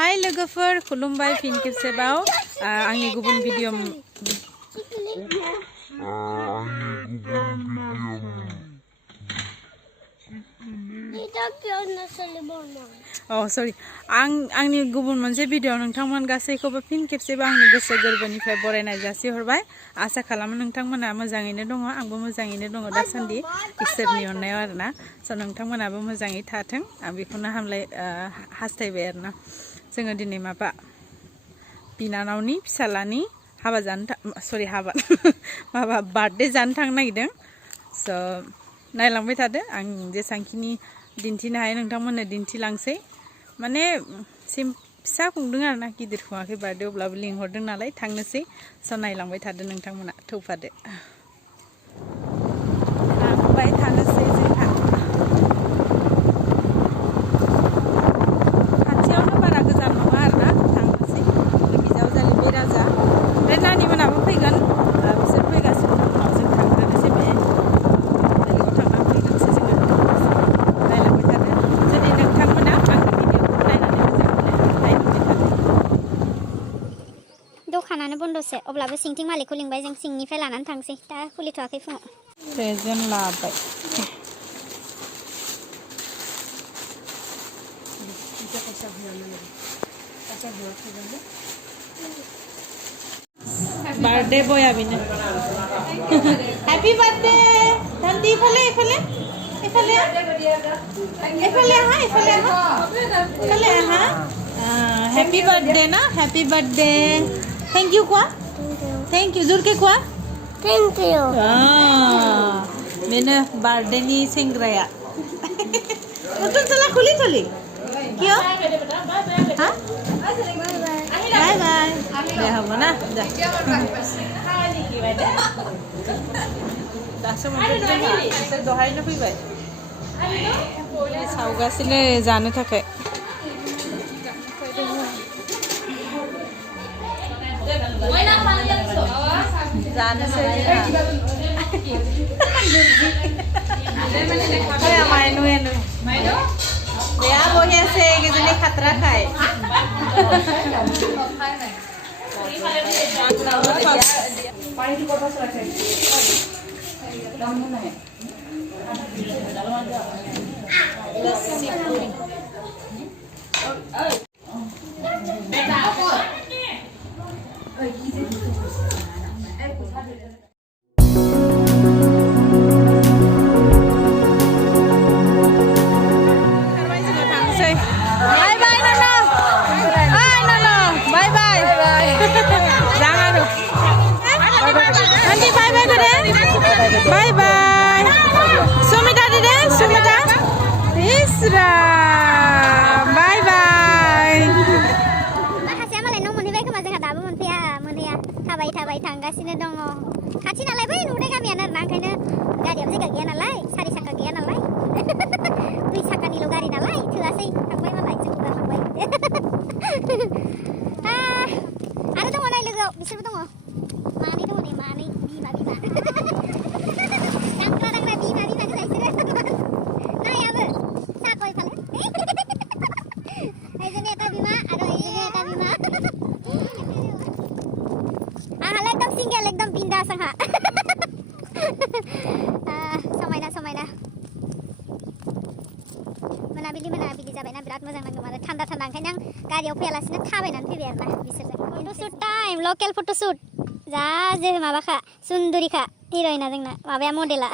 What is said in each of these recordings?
Hai लोगोफोर खुलुमबाय फिन खेबसेबाव आंनि गुबुन भिडिअ सरि आंनि गुबुन मोनसे भिडिअ नोंथांमोन गासैखौबो फिन खेबसेबाव आंनि गोसो गोरबोनिफ्राय बरायनाय जासिहरबाय आसा खालामो नोंथांमोना मोजाङैनो दङ आंबो मोजाङैनो दङ दासान्दि इसोरनि अननायाव आरोना स' नोंथांमोनाबो मोजाङै थाथों आं बेखौनो हास्थायबाय आरोना जोङो दिनै माबा बिनानावनि फिसालानि हाबा बार्थडे जानो थांनो नागिरदों स' नायलांबाय थादो आं जेसांखिनि दिन्थिनो हायो नोंथांमोननो दिन्थिलांसै माने फिसा खुंदों आरोना गिदिर खुङाखै बार्थडे अब्लाबो लिंहरदों नालाय थांनोसै स' नायलांबाय थादो नोंथांमोना थौफादो लांबाय थानोसै जोंहा खाथियावनो बारा गोजान नङा आरोना थांनोसै बिजावजालि बेराजा ओमफ्राय नानिमोनाबो फैगोन बिसोर फैगासिनो उनाव जों थांनानैसै बे जायगायाव थांनानै फैगोनसो जोङो नायलांबाय थादो जुदि नोंथांमोना आंनि भिडिअखौ नायनानै मोजां मोनो नायलांबाय थादो दखानानो बन्द'सो अब्लाबो सिंथिं मालिकखौ लिंबाय जों सिंनिफ्राय लानानै थांसै दा खुलिथ'वाखै फुङाव प्रेजेन्ट लाबाय बार्थडे बया बिनो हैप्पी बार्थडे धन्ती इफाले हा हैप्पी बार्थडे ना happy birthday thank you quoi thank you जोर के quoi थैंक यू बेनो बार्थडेनि सेंग्राया नोंथां चला खुलि थलि क्यों हाँ बाय बाय दे हम ना दासो मोनफैदों दहायनो फैबाय सावगासिनो जानो थाखाय जानोसै mainu ya bohnya se gini khatra khai Bye bye. Sumita dede, Sumita. Isra. Bye bye. माखासेया मालाय न' मोनहैबाय खोमा जोंहा दाबो मोनहैया थाबाय थांगासिनो दङ खाथि नालाय बै नुनाय गामियानो आरोना ओंखायनो गारियाव जायगा गैया नालाय सारि साखा गैया नालाय दुइ साखानिल' गारि नालाय थोआसै थांबाय मालाय जोंबो थांबाय आरो दङ नाय लोगोआव बिसोरबो दङ मानै दङ नै मानै बिमा एकदम बिन्दास आंहा समायना मोनाबिलि जाबायना बिराद मोजां नांगौ आरो थान्दा ओंखायनो आं गारियाव फैयालासिनो थाबायनानै फैबाय आरोना बिसोरजों फट'शुट टाइम लकेल फट'शुट जा जे माबाखा सुन्दुरिखा हिर'इना जोंना माबाया मडेला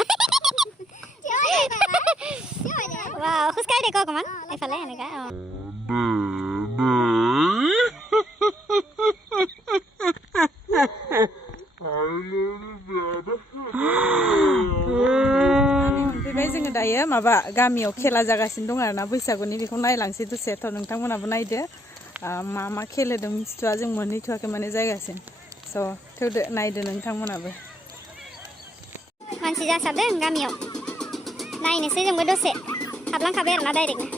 वाव खुसकाय देखो अकमान एफाले এনেকা मोनफैबाय जोङो दायो माबा गामियाव खेला जागासिनो दं आरोना बैसागुनि बेखौ नायलांसै दसे थ' नोंथांमोनाबो नायदो मा खेल होदों मिथिथ'आ जों मोनहैथ'वाखै माने जायगासिम स' थौदो नायदो नोंथांमोनाबो मानसि जासाबदों गामियाव नायनोसै जोंबो दसे हाबलांखाबाय आरोना डाइरेक्टनो